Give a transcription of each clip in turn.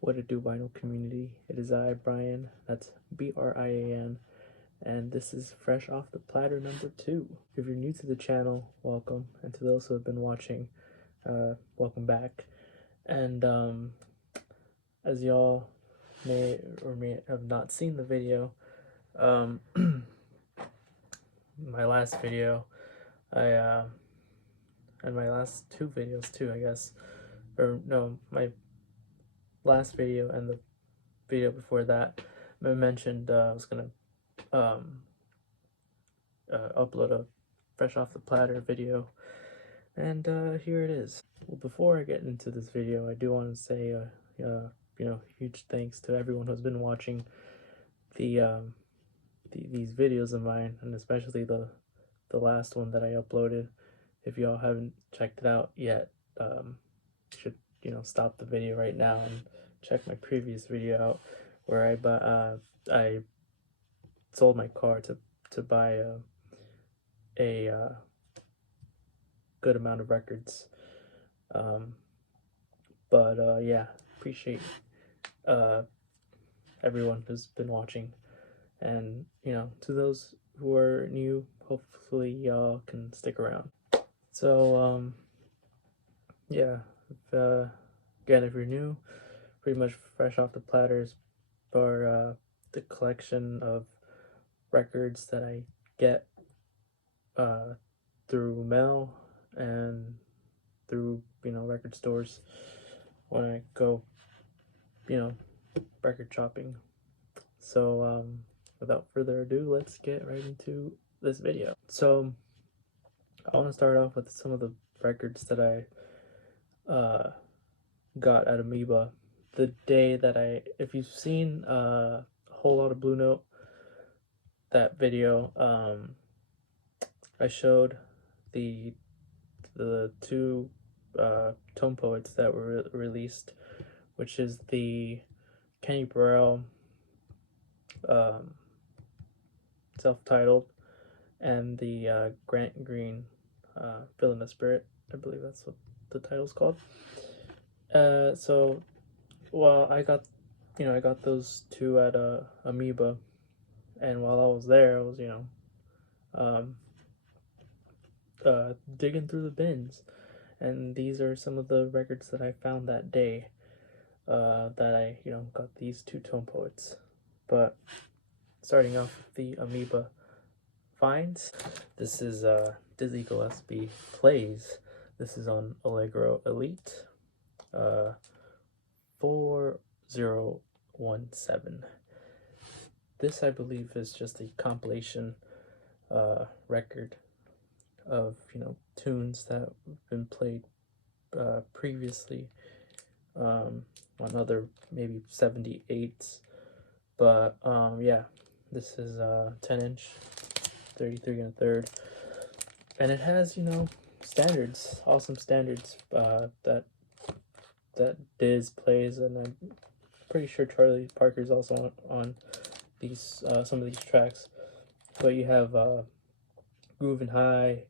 What it do, vinyl community? It is I, Brian. That's Brian, and this is Fresh Off the Platter number 2. If you're new to the channel, welcome, and to those who have been watching, welcome back. And as y'all may or may have not seen the video, my last video, and my last two videos too, I guess, or no, my last video and the video before that, I mentioned I was gonna upload a Fresh Off the Platter video, and here it is. Well, before I get into this video, I do want to say huge thanks to everyone who's been watching these videos of mine, and especially the last one that I uploaded. If y'all haven't checked it out yet, you should stop the video right now and check my previous video out, where I sold my car to buy a good amount of records. Yeah, appreciate everyone who's been watching, and to those who are new, hopefully y'all can stick around. So yeah, again, if you're new, pretty much Fresh Off the Platters are the collection of records that I get through mail and through record stores when I go record shopping. So without further ado, let's get right into this video. So I want to start off with some of the records that I got at Amoeba the day that if you've seen a whole lot of Blue Note, that video, I showed the two tone poets that were released, which is the Kenny Burrell self-titled, and the Grant Green Fill in the Spirit. I believe that's what the title's called. So while I got those two at Amoeba, and while I was there, I was digging through the bins, and these are some of the records that I found that day, that I got these two tone poets. But starting off with the Amoeba finds, this is Dizzy Gillespie Plays. This is on Allegro Elite 4017. This, I believe, is just a compilation record of tunes that have been played previously on other maybe 78s. But yeah, this is 10-inch, 33 1/3, and it has standards, awesome standards that Diz plays, and I'm pretty sure Charlie Parker's also on these some of these tracks. But you have Groovin' High,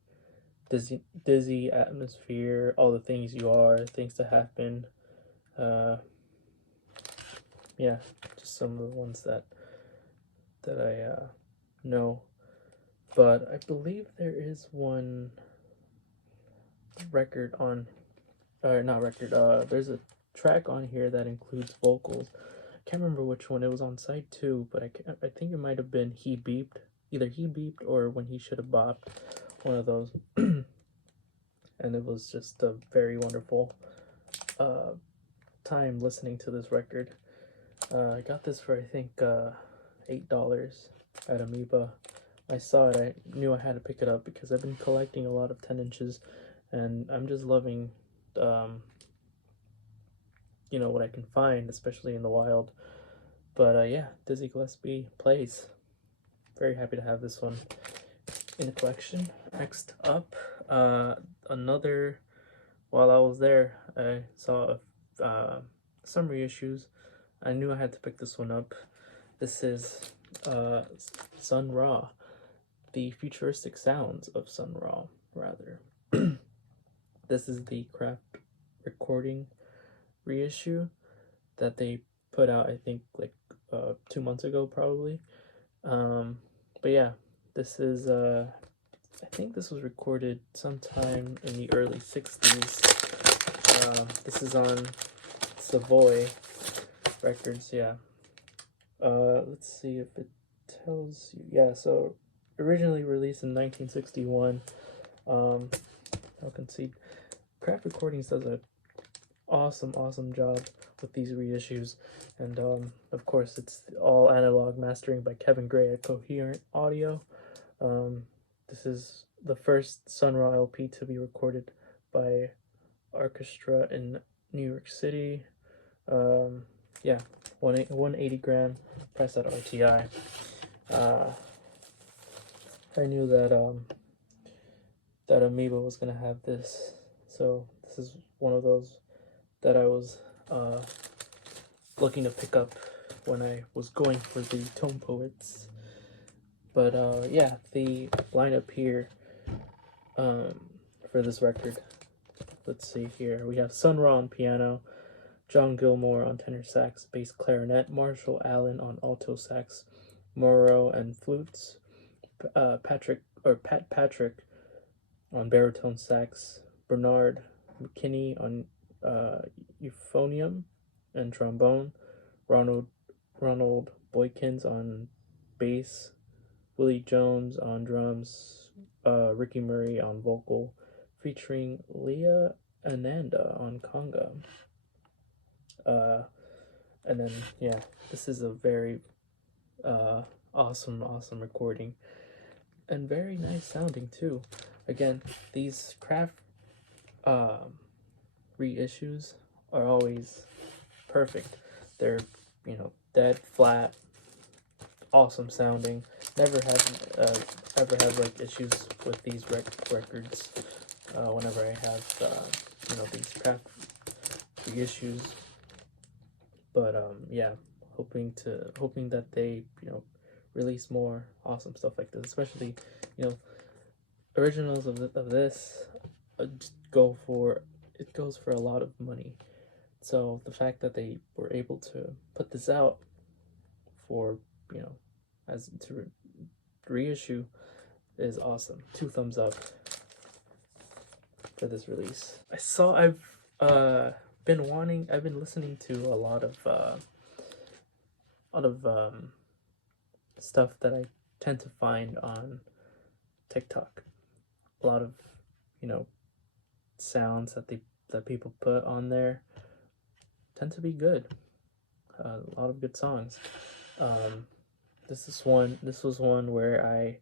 Dizzy, Atmosphere, All the Things You Are, Things to Happen. Yeah, just some of the ones that I know. But I believe there is one record on, not record, there's a track on here that includes vocals. I can't remember which one. It was on side 2, but I think it might have been He Beeped. Either He Beeped or When He Should Have Bopped, one of those. And it was just a very wonderful time listening to this record. I got this for, I think, $8 at Amoeba. I saw it, I knew I had to pick it up because I've been collecting a lot of 10 inches, and I'm just loving what I can find, especially in the wild. But yeah, Dizzy Gillespie Plays. Very happy to have this one in the collection. Next up, another, while I was there, I saw some reissues. I knew I had to pick this one up. This is Sun Ra, the futuristic sounds of Sun Ra, rather. This is the craft recording reissue. that they put out, I think, like 2 months ago, probably. But yeah, this is I think this was recorded sometime in the early 60s. This is on Savoy Records, yeah. Let's see if it tells you. Yeah, so originally released in 1961. I can see Craft Recordings does a awesome job with these reissues, and of course it's all analog mastering by Kevin Gray at Coherent Audio. This is the first Sun Ra LP to be recorded by orchestra in New York City. Yeah, 180 gram press at RTI. I knew that Amoeba was gonna have this, so this is one of those that I was looking to pick up when I was going for the Tone Poets. But yeah, the lineup here for this record. Let's see here. We have Sun Ra on piano, John Gilmore on tenor sax, bass clarinet, Marshall Allen on alto sax, Morrow and flutes, Pat Patrick on baritone sax, Bernard McKinney on euphonium and trombone, Ronald Boykins on bass, Willie Jones on drums, Ricky Murray on vocal, featuring Leah Ananda on conga. And then yeah, this is a very awesome recording, and very nice sounding too. Again, these Craft reissues are always perfect. They're, you know, dead flat, awesome sounding. Never have like issues with these records. Whenever I have you know, these Craft reissues. But yeah, hoping that they, you know, release more awesome stuff like this, especially, you know, originals of this goes for a lot of money. So the fact that they were able to put this out for, you know, as to reissue is awesome. 2 thumbs up for this release. I've been listening to a lot of stuff that I tend to find on TikTok. A lot of, you know, sounds that people put on there tend to be good. A lot of good songs. This was one where I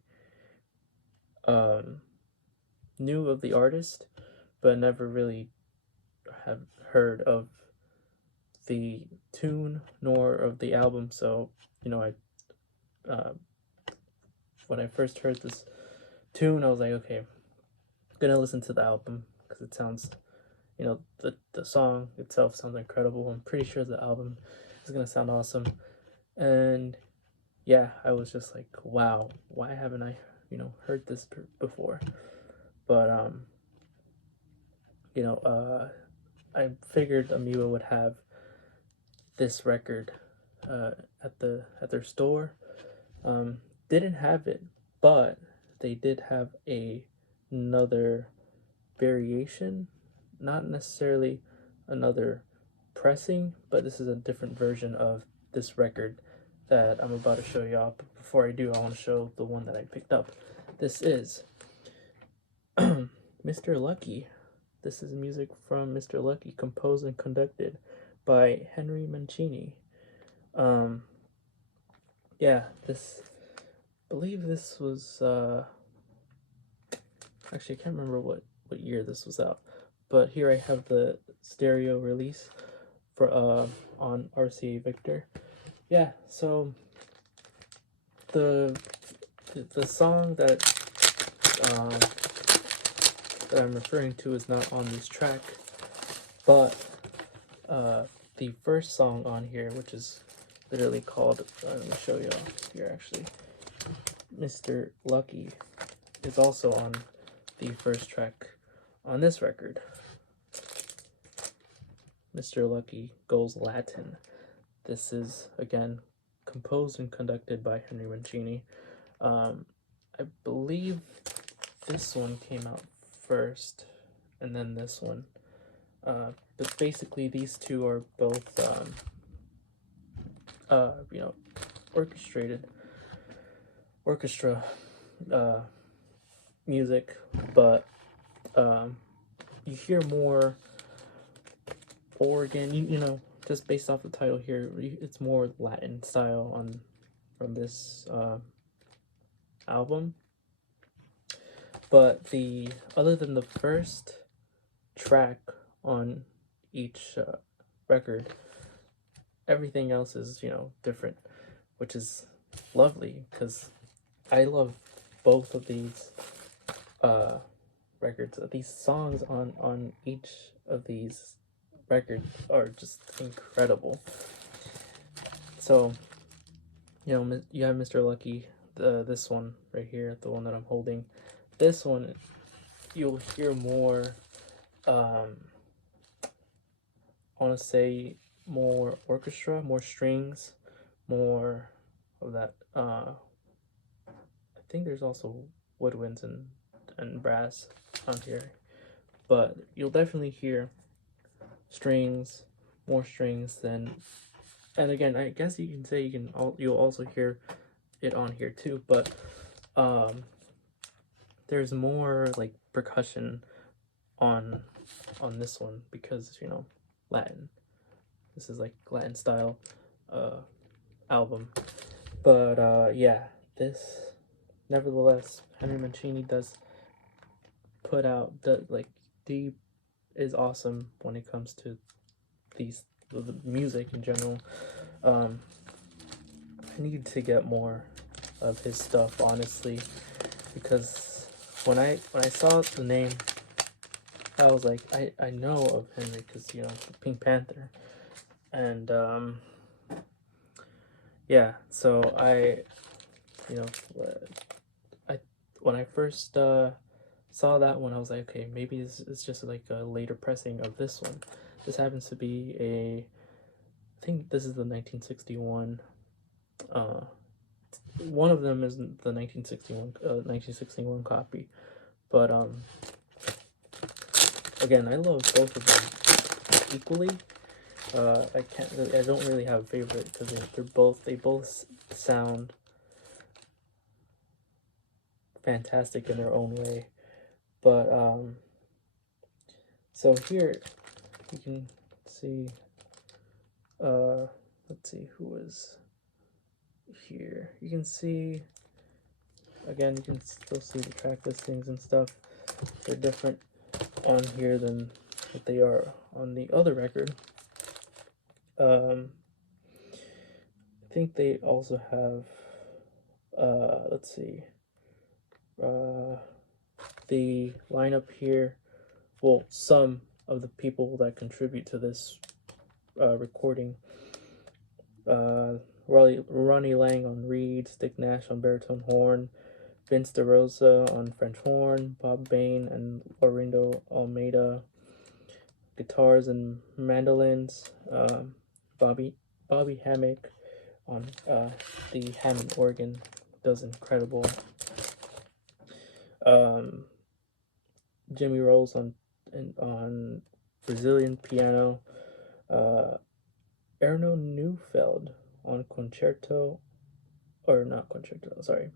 knew of the artist, but never really have heard of the tune nor of the album. So, you know, when I first heard this tune, I was like, okay, I'm gonna listen to the album because it sounds, you know, the song itself sounds incredible. I'm pretty sure the album is gonna sound awesome. And yeah, I was just like, wow, why haven't I, you know, heard this before? But you know, I figured Amoeba would have this record at their store. Didn't have it, but they did have another variation, not necessarily another pressing, but this is a different version of this record that I'm about to show y'all. But before I do, I want to show the one that I picked up. This is Mr. Lucky. This is music from Mr. Lucky, composed and conducted by Henry Mancini. Yeah, I believe this was actually I can't remember what year this was out, but here I have the stereo release for on RCA Victor. Yeah, so the song that I'm referring to is not on this track, but the first song on here, which is literally called, let me show y'all here actually, Mr. Lucky, is also on the first track on this record. Mr. Lucky Goes Latin. This is, again, composed and conducted by Henry Mancini. I believe this one came out first, and then this one. But basically, these two are both, you know, orchestra music, but you hear more organ. You know, just based off the title here, it's more Latin style from this album. But other than the first track on each record, everything else is, you know, different, which is lovely because I love both of these records. These songs on each of these records are just incredible. So, you know, you have Mr. Lucky, this one right here, the one that I'm holding. This one, you'll hear more, I want to say more orchestra, more strings, more of that. I think there's also woodwinds and brass on here, but you'll definitely hear strings, more strings than. And again, I guess you can say you'll also hear it on here too, but there's more like percussion on this one because, you know, Latin. This is like Latin style album. But yeah, this, nevertheless, Henry Mancini does put out Deep is awesome when it comes to the music in general. I need to get more of his stuff, honestly, because when I saw the name, I was like, I know of Henry because, you know, Pink Panther, and yeah. So you know, when I first saw that one, I was like, okay, maybe it's just like a later pressing of this one. This happens to be I think this is the 1961. One of them is the 1961 copy, but again, I love both of them equally. I don't really have a favorite because they both sound fantastic in their own way. But so here you can see, let's see who is here. You can see, again, you can still see the track listings and stuff. They're different on here than what they are on the other record. I think they also have, let's see, the lineup here. Well, some of the people that contribute to this recording. Ronnie Lang on reed, Stick Nash on baritone horn, Vince DeRosa on French horn, Bob Bain and Laurindo Almeida guitars and mandolins, Bobby Hammock on the Hammond organ does incredible. Jimmy Rolls on Brazilian piano, Erno Neufeld on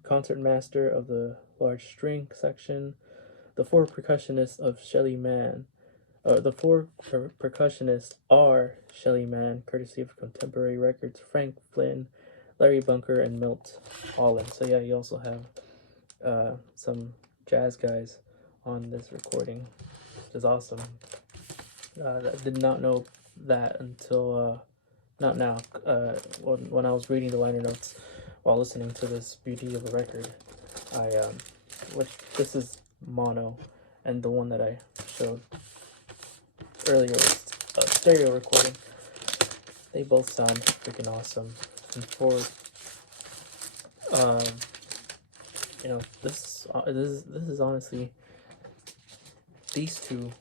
concertmaster of the large string section. The four percussionists of Shelly Manne. The four percussionists are Shelly Manne, courtesy of Contemporary Records, Frank Flynn, Larry Bunker, and Milt Holland. So yeah, you also have some jazz guys on this recording, which is awesome. I did not know that until not now. When I was reading the liner notes while listening to this beauty of a record, which this is mono, and the one that I showed earlier was a stereo recording. They both sound freaking awesome. And for you know, this is honestly, these two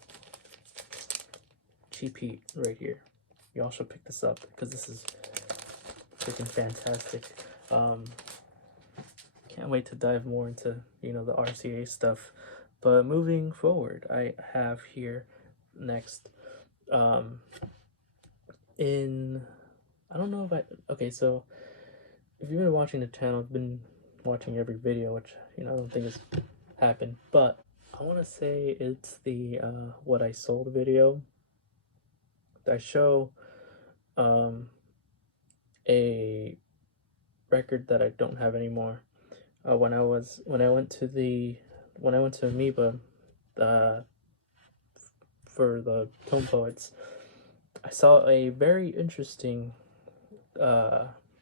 cheap heat right here. y'all should pick this up because this is freaking fantastic. Can't wait to dive more into, you know, the RCA stuff. But moving forward, I have here next in, I don't know if okay, so if you've been watching the channel, I've been watching every video, which, you know, I don't think has happened, but I want to say it's the what I sold video. I show a record that I don't have anymore. When I went to Amoeba for the Tone Poets, I saw a very interesting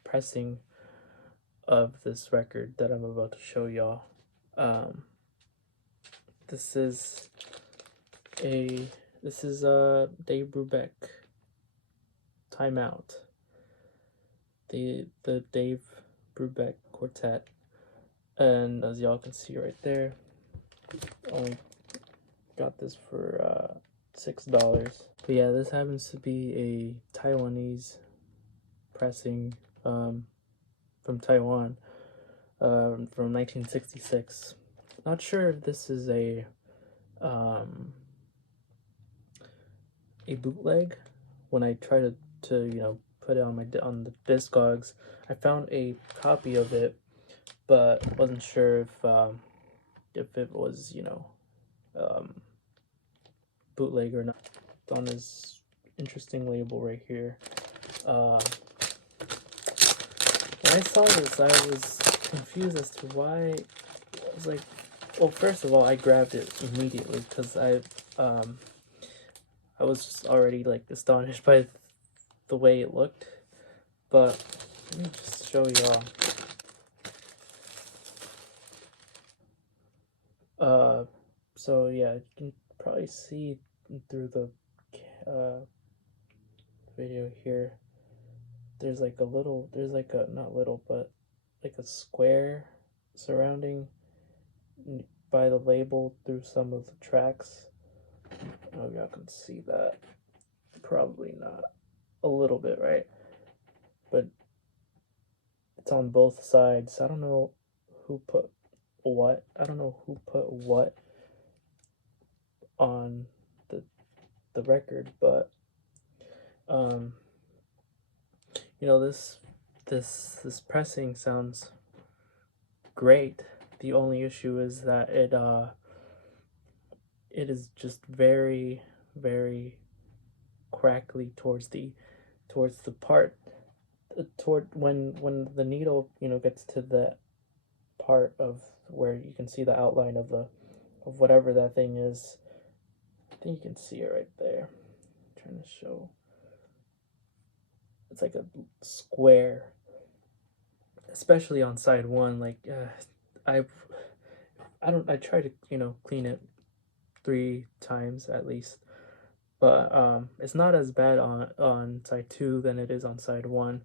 pressing of this record that I'm about to show y'all. This is Dave Brubeck Timeout. The Dave Brubeck Quartet. And as y'all can see right there, only got this for $6. But yeah, this happens to be a Taiwanese pressing from Taiwan from 1966. Not sure if this is a bootleg. When I tried to you know, put it on the Discogs, I found a copy of it, but wasn't sure if it was, you know, bootleg or not. It's on this interesting label right here. When I saw this, I was confused as to why. I was like, well, first of all, I grabbed it immediately because I was just already like astonished by the way it looked. But let me just show y'all. So yeah, you can probably see through the video here. There's like a little, not little, but like a square surrounding by the label through some of the tracks. I don't know if y'all can see that. Probably not. A little bit, right? But it's on both sides. I don't know who put what. I don't know who put what on the record, but you know, this pressing sounds great. The only issue is that it is just very, very crackly towards the part toward when the needle, you know, gets to the part of where you can see the outline of whatever that thing is. I think you can see it right there. I'm trying to show. It's like a square, especially on side one. Like I try to, you know, clean it 3 times at least, but it's not as bad on side 2 than it is on side 1.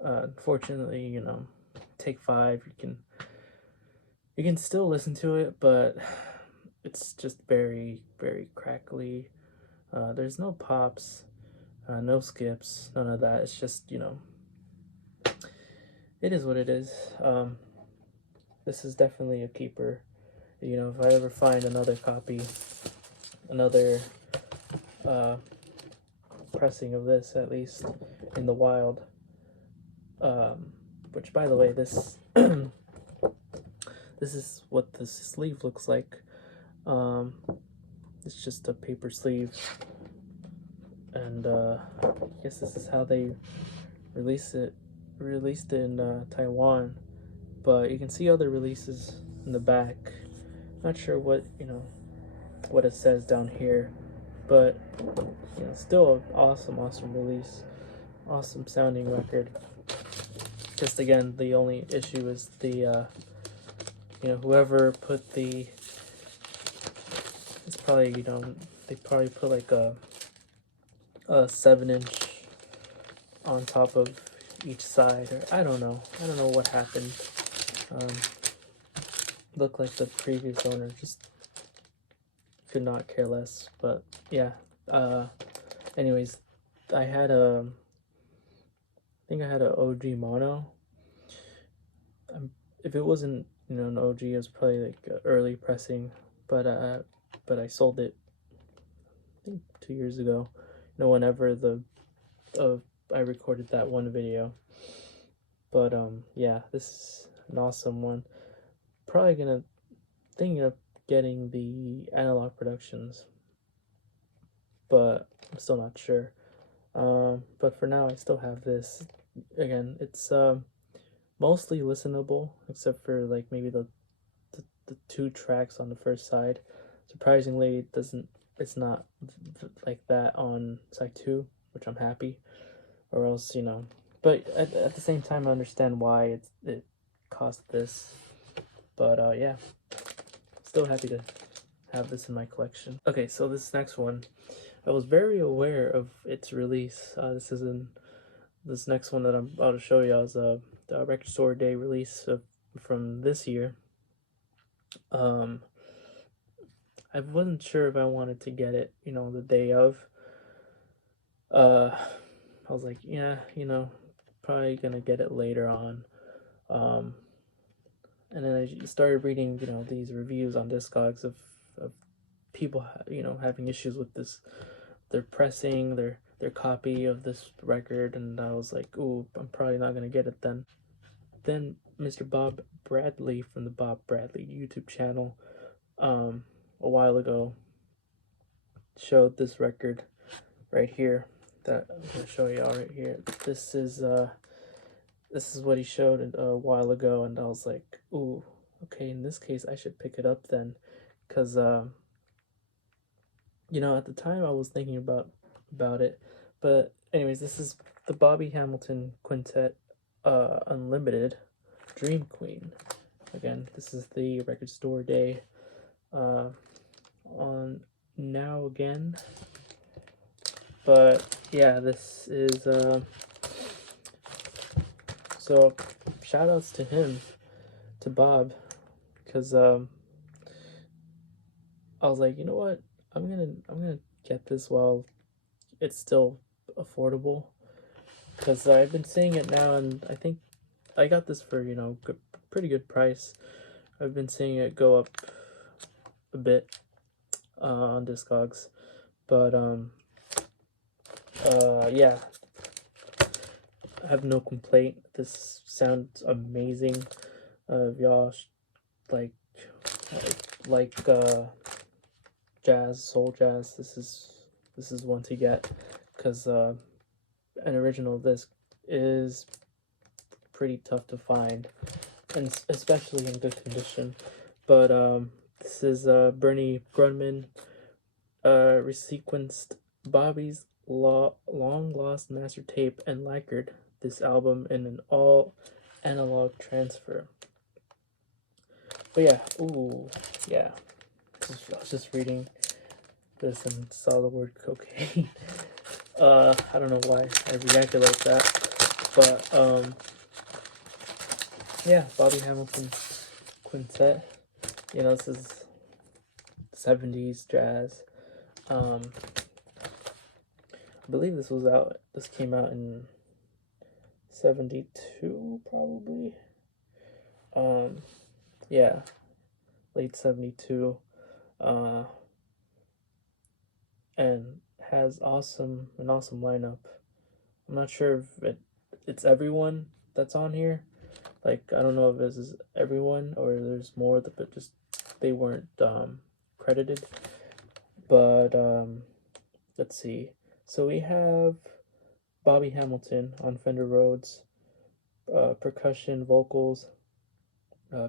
Unfortunately, you know, take 5, you can still listen to it, but it's just very, very crackly. There's no pops, no skips, none of that. It's just, you know, it is what it is. This is definitely a keeper. You know, if I ever find another copy, another pressing of this, at least in the wild, which, by the way, this this is what the sleeve looks like. It's just a paper sleeve, and I guess this is how they released it in Taiwan. But you can see other releases in the back. Not sure what, you know, what it says down here, but you know, still an awesome release, awesome sounding record. Just again, the only issue is the you know, whoever put the, it's probably, you know, they probably put like a 7-inch on top of each side, or I don't know what happened. Looked like the previous owner just could not care less. But yeah, anyways, I had a, I think I had a OG mono. If it wasn't, an OG, it was probably like early pressing, but I sold it, I think 2 years ago. Whenever uh, I recorded that one video. But yeah, this is an awesome one. Probably thinking of getting the analog productions, but I'm still not sure. But for now, I still have this. Again, it's mostly listenable, except for like maybe the two tracks on the first side. Surprisingly, it's not like that on side two, which I'm happy. Or else, but at the same time, I understand why it cost this. But yeah, still happy to have this in my collection. Okay, so this next one, I was very aware of its release. This next one that I'm about to show you is the Record Store Day release from this year. I wasn't sure if I wanted to get it, the day of. I was like, yeah, probably gonna get it later on. And then I started reading, these reviews on Discogs of people, having issues with this, their pressing, their copy of this record, and I was like, ooh, I'm probably not gonna get it then. Then Mr. Bob Bradley from the Bob Bradley YouTube channel, a while ago, showed this record right here that I'm gonna show y'all right here. This is what he showed a while ago, and I was like, ooh, okay, in this case, I should pick it up then, because at the time I was thinking about it, but anyways, this is the Bobby Hamilton Quintet, Unlimited, Dream Queen. Again, this is the Record Store Day, on Now Again. But yeah, this is so shout outs to him, to Bob, because I was like, you know what, I'm gonna get this while it's still affordable, because I've been seeing it now, and I think I got this for pretty good price. I've been seeing it go up a bit on Discogs, but yeah, I have no complaint. This sounds amazing. If y'all like jazz, soul jazz, this is one to get, because an original disc is pretty tough to find, and especially in good condition. But this is Bernie Grunman resequenced Bobby's long lost master tape and lacquered this album in an all analog transfer. But yeah, ooh, yeah. I was just reading this and saw the word cocaine. I don't know why I reacted like that, but yeah, Bobby Hamilton Quintet. This is 70s jazz. I believe this came out in 72, probably. Yeah, late 72. And has an awesome lineup. I'm not sure if it's everyone that's on here. Like, I don't know if this is everyone or there's more, but just they weren't credited. But let's see. So we have Bobby Hamilton on Fender Rhodes, percussion, vocals.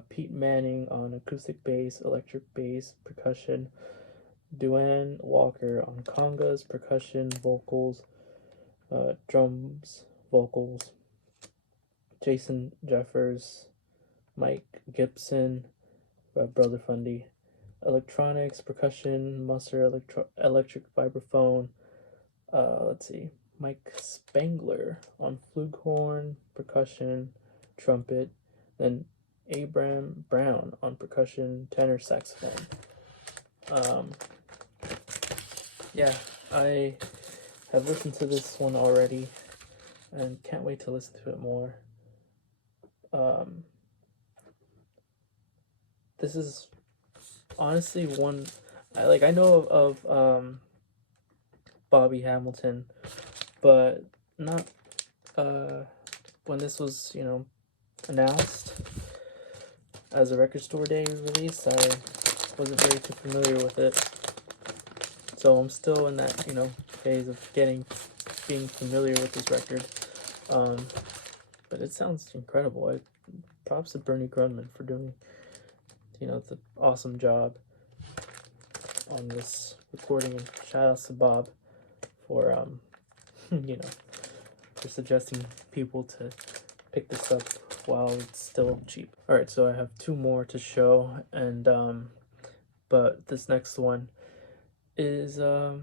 Pete Manning on acoustic bass, electric bass, percussion. Duane Walker on congas, percussion, vocals, drums, vocals. Jason Jeffers, Mike Gibson, Brother Fundy, electronics, percussion, Musser electric vibraphone. Let's see, Mike Spangler on flugelhorn, percussion, trumpet, then Abram Brown on percussion, tenor saxophone. Yeah, I have listened to this one already and can't wait to listen to it more. This is honestly one I know of Bobby Hamilton, but not when this was, you know, announced as a record store day release. I wasn't very too familiar with it, so I'm still in that, you know, phase of being familiar with this record. But it sounds incredible. Props to Bernie Grundman for doing, you know, the awesome job on this recording, and shout outs to Bob for you know, for suggesting people to pick this up while it's still cheap. All right, so I have two more to show, and but this next one is I've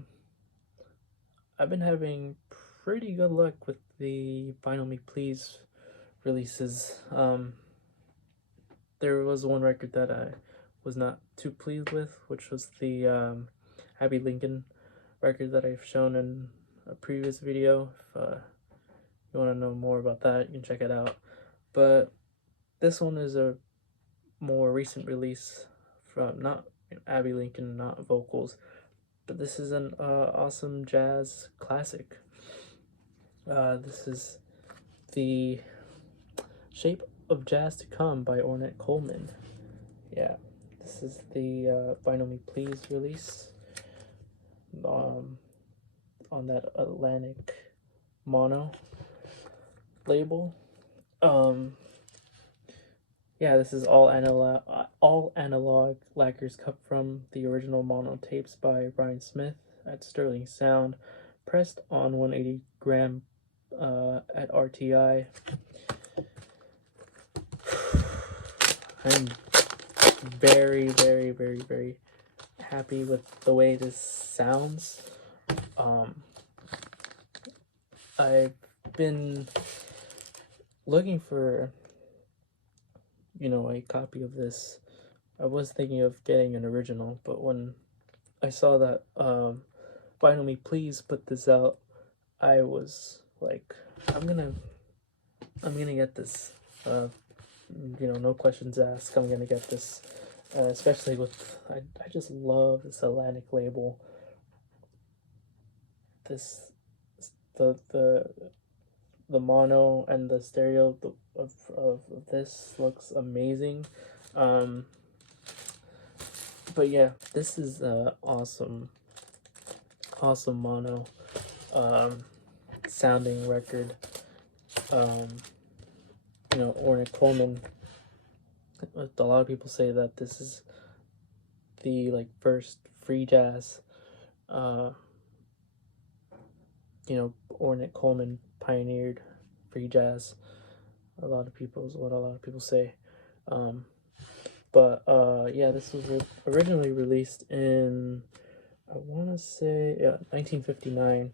been having pretty good luck with the Vinyl Me Please releases. There was one record that I was not too pleased with, which was the Abby Lincoln record that I've shown in a previous video. If you want to know more about that, you can check it out. But this one is a more recent release from not Abby Lincoln, not vocals, but this is an awesome jazz classic. This is the Shape of Jazz to Come by Ornette Coleman. Yeah, this is the Vinyl Me Please release on that Atlantic Mono label. Yeah, this is all analog lacquers cut from the original mono tapes by Brian Smith at Sterling Sound, pressed on 180 gram at RTI. I'm very, very, very, very happy with the way this sounds. I've been looking for, you know, a copy of this. I was thinking of getting an original, but when I saw that Vinyl Me Please put this out, I was like, I'm gonna get this. You know, no questions asked, I'm gonna get this. Especially with, I just love this Atlantic label. This, the mono and the stereo of this looks amazing. But yeah, this is awesome mono sounding record. You know, Ornette Coleman, a lot of people say that this is the first free jazz. You know, Ornette Coleman pioneered free jazz. A lot of people say. But yeah, this was originally released in, I want to say, 1959.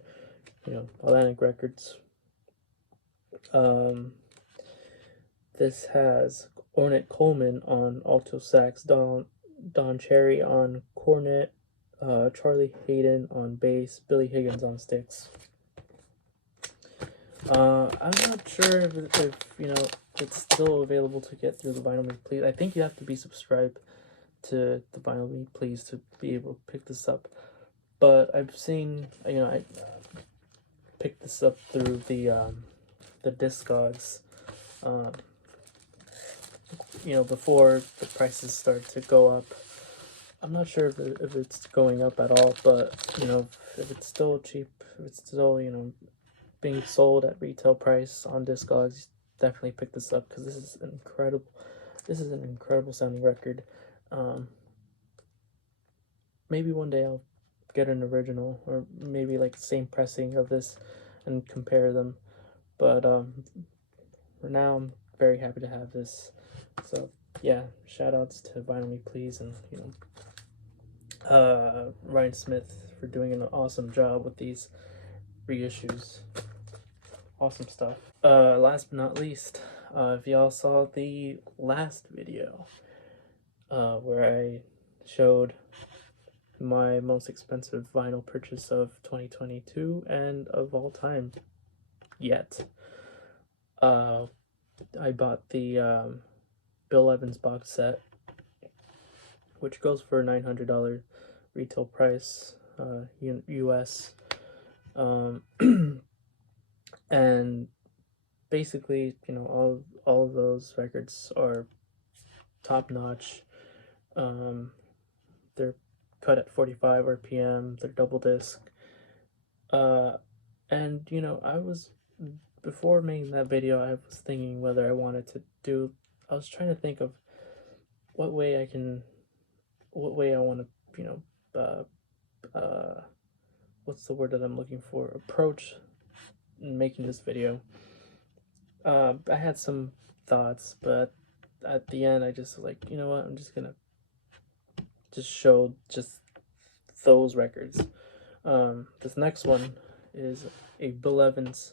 You know, Atlantic Records. This has Ornette Coleman on alto sax, Don Cherry on cornet, Charlie Hayden on bass, Billy Higgins on sticks. I'm not sure if you know, it's still available to get through the Vinyl Me Please. I think you have to be subscribed to the Vinyl Me Please to be able to pick this up. But I've seen, you know, I picked this up through the Discogs. You know, before the prices start to go up. I'm not sure if it's going up at all, but you know, if it's still cheap, if it's still, you know, being sold at retail price on Discogs, definitely pick this up, because this is an incredible sounding record. Maybe one day I'll get an original, or maybe like the same pressing of this and compare them, but for now I'm very happy to have this. So yeah, shout outs to Vinyl Me Please, and you know, Ryan Smith for doing an awesome job with these reissues. Awesome stuff. Last but not least, if y'all saw the last video where I showed my most expensive vinyl purchase of 2022 and of all time yet. I bought the Bill Evans box set, which goes for a $900 retail price, US. And basically, you know, all of those records are top notch. They're cut at 45 RPM. They're double disc. And you know, before making that video, I was thinking whether I wanted to do. I was trying to think of what way I want to, you know, what's the word that I'm looking for? Approach making this video. I had some thoughts, but at the end, I just like, you know what? I'm just gonna show just those records. This next one is a Bill Evans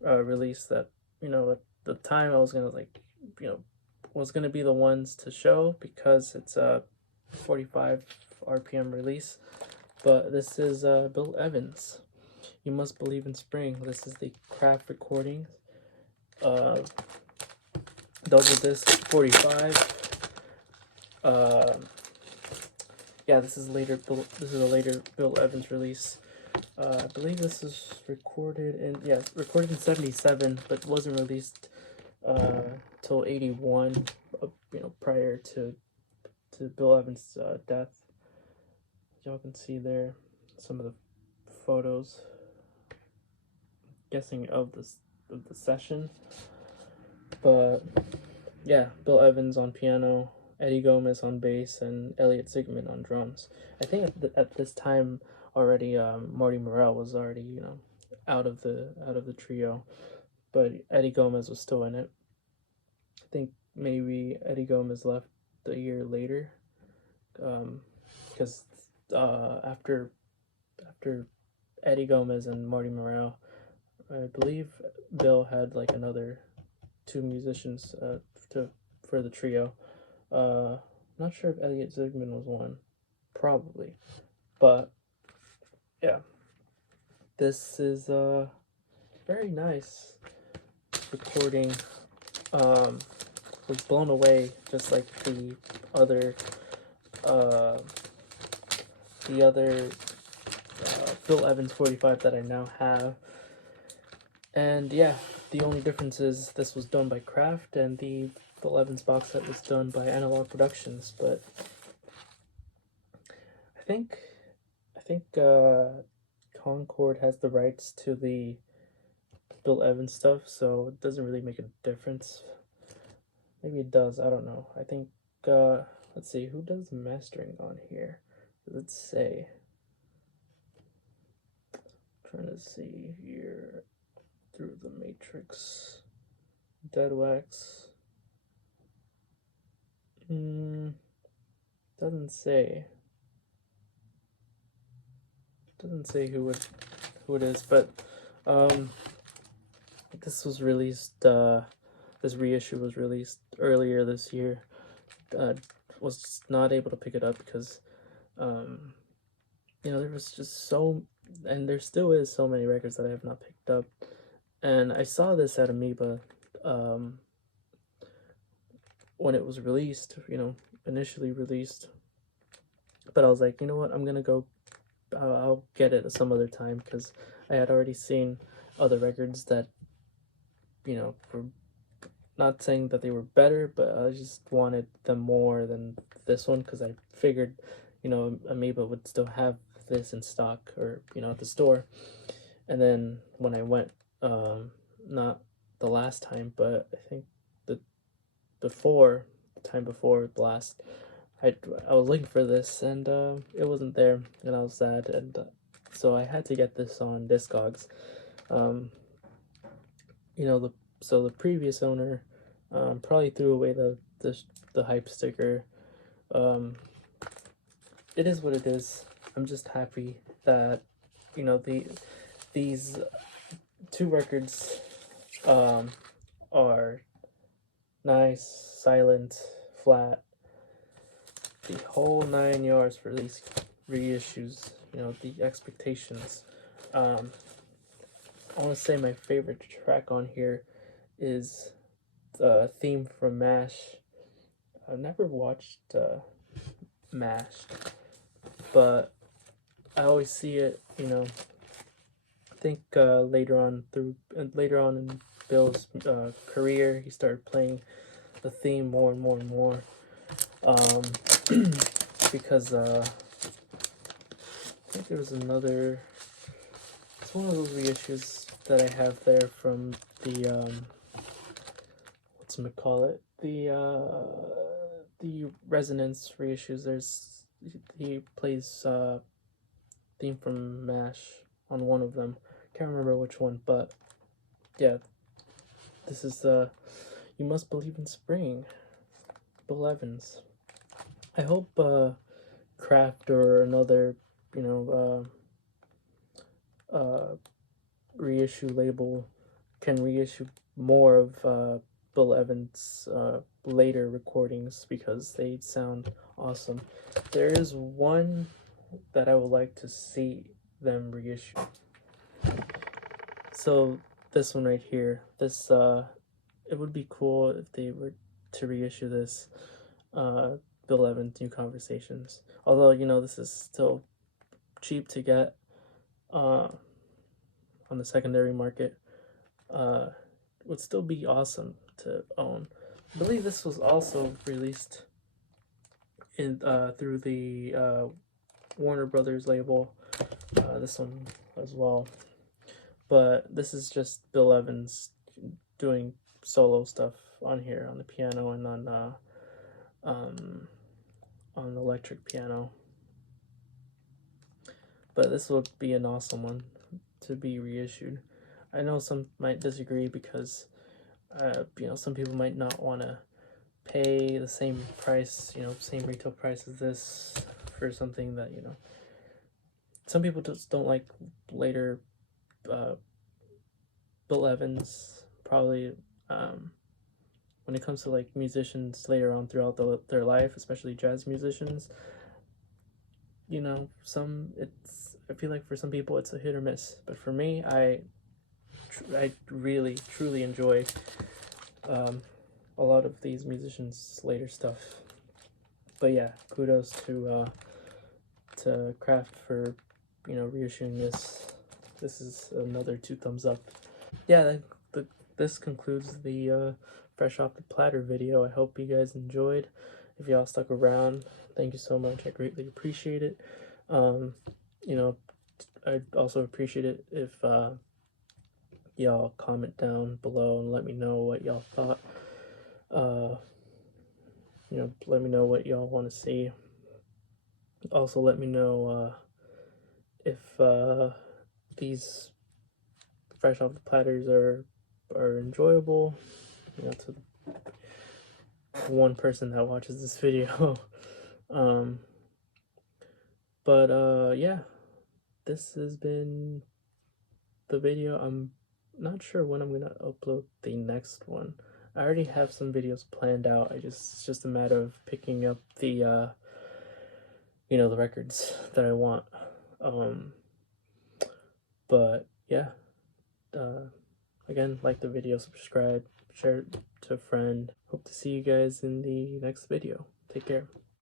release that, you know, at the time I was gonna like, you know, was gonna be the ones to show because it's a 45 RPM release. But this is Bill Evans. You Must Believe in Spring. This is the craft recording. Double disc 45. Yeah, this is a later Bill Evans release. I believe this is recorded in 77, but wasn't released till 81. You know, prior to Bill Evans' death. Y'all can see there some of the photos. Guessing of the session, but yeah, Bill Evans on piano, Eddie Gomez on bass, and Elliot Sigmund on drums. I think at this time already, Marty Morell was already, you know, out of the trio, but Eddie Gomez was still in it. I think maybe Eddie Gomez left a year later, because after Eddie Gomez and Marty Morell, I believe Bill had like another 2 musicians for the trio. Not sure if Elliot Zigman was one, probably, but yeah, this is very nice recording. Was blown away just like the other Bill Evans 45 that I now have. And yeah, the only difference is this was done by Kraft and the Bill Evans box set was done by Analog Productions. But I think Concord has the rights to the Bill Evans stuff, so it doesn't really make a difference. Maybe it does, I don't know. I think, let's see, who does the mastering on here? Does it say? I'm trying to see here. Through the Matrix. Dead Wax. Doesn't say. Doesn't say who it is, but this was released. This reissue was released earlier this year. Was not able to pick it up because, you know, there was just and there still is so many records that I have not picked up. And I saw this at Amoeba when it was released, you know, initially released. But I was like, you know what, I'm gonna go, I'll get it some other time because I had already seen other records that, you know, were not saying that they were better, but I just wanted them more than this one because I figured, you know, Amoeba would still have this in stock or, you know, at the store. And then when I went, not the last time, but I think the time before the last, I was looking for this and it wasn't there, and I was sad, and so I had to get this on Discogs. You know, the previous owner probably threw away the hype sticker. It is what it is. I'm just happy that, you know, these 2 records are nice, silent, flat, the whole 9 yards for these reissues, you know, the expectations. Um, I want to say my favorite track on here is the theme from MASH. I've never watched MASH, but I always see it. You know, I think later on in Bill's career, he started playing the theme more and more and more. Because I think there was another. It's one of those reissues that I have there from the whatchamacallit, the Resonance reissues. He plays theme from MASH on one of them. Can't remember which one, but yeah, this is You Must Believe in Spring, Bill Evans. I hope Kraft or another, you know, reissue label can reissue more of Bill Evans' later recordings, because they sound awesome. There is one that I would like to see them reissue. So this one right here, this it would be cool if they were to reissue this Bill Evans New Conversations. Although, you know, this is still cheap to get on the secondary market. Would still be awesome to own. I believe this was also released in through the Warner Brothers label. This one as well, but this is just Bill Evans doing solo stuff on here on the piano and on the electric piano. But this would be an awesome one to be reissued. I know some might disagree because you know, some people might not want to pay the same price, you know, same retail price as this for something that, you know, some people just don't like later Bill Evans. Probably when it comes to like musicians later on throughout their life, especially jazz musicians, you know, I feel like for some people it's a hit or miss, but for me, I really truly enjoy a lot of these musicians' later stuff. But yeah, kudos to Kraft for, you know, reissuing this. This is another 2 thumbs up. Yeah, this concludes the Fresh Off the Platter video. I hope you guys enjoyed. If y'all stuck around, thank you so much. I greatly appreciate it. You know, I'd also appreciate it if y'all comment down below and let me know what y'all thought. You know, let me know what y'all want to see. Also, let me know if these Fresh Off the Platters are enjoyable, you know, to one person that watches this video. Yeah, this has been the video. I'm not sure when I'm gonna upload the next one. I already have some videos planned out. It's just a matter of picking up the you know, the records that I want. But yeah, again, like the video, subscribe, share it to a friend. Hope to see you guys in the next video. Take care.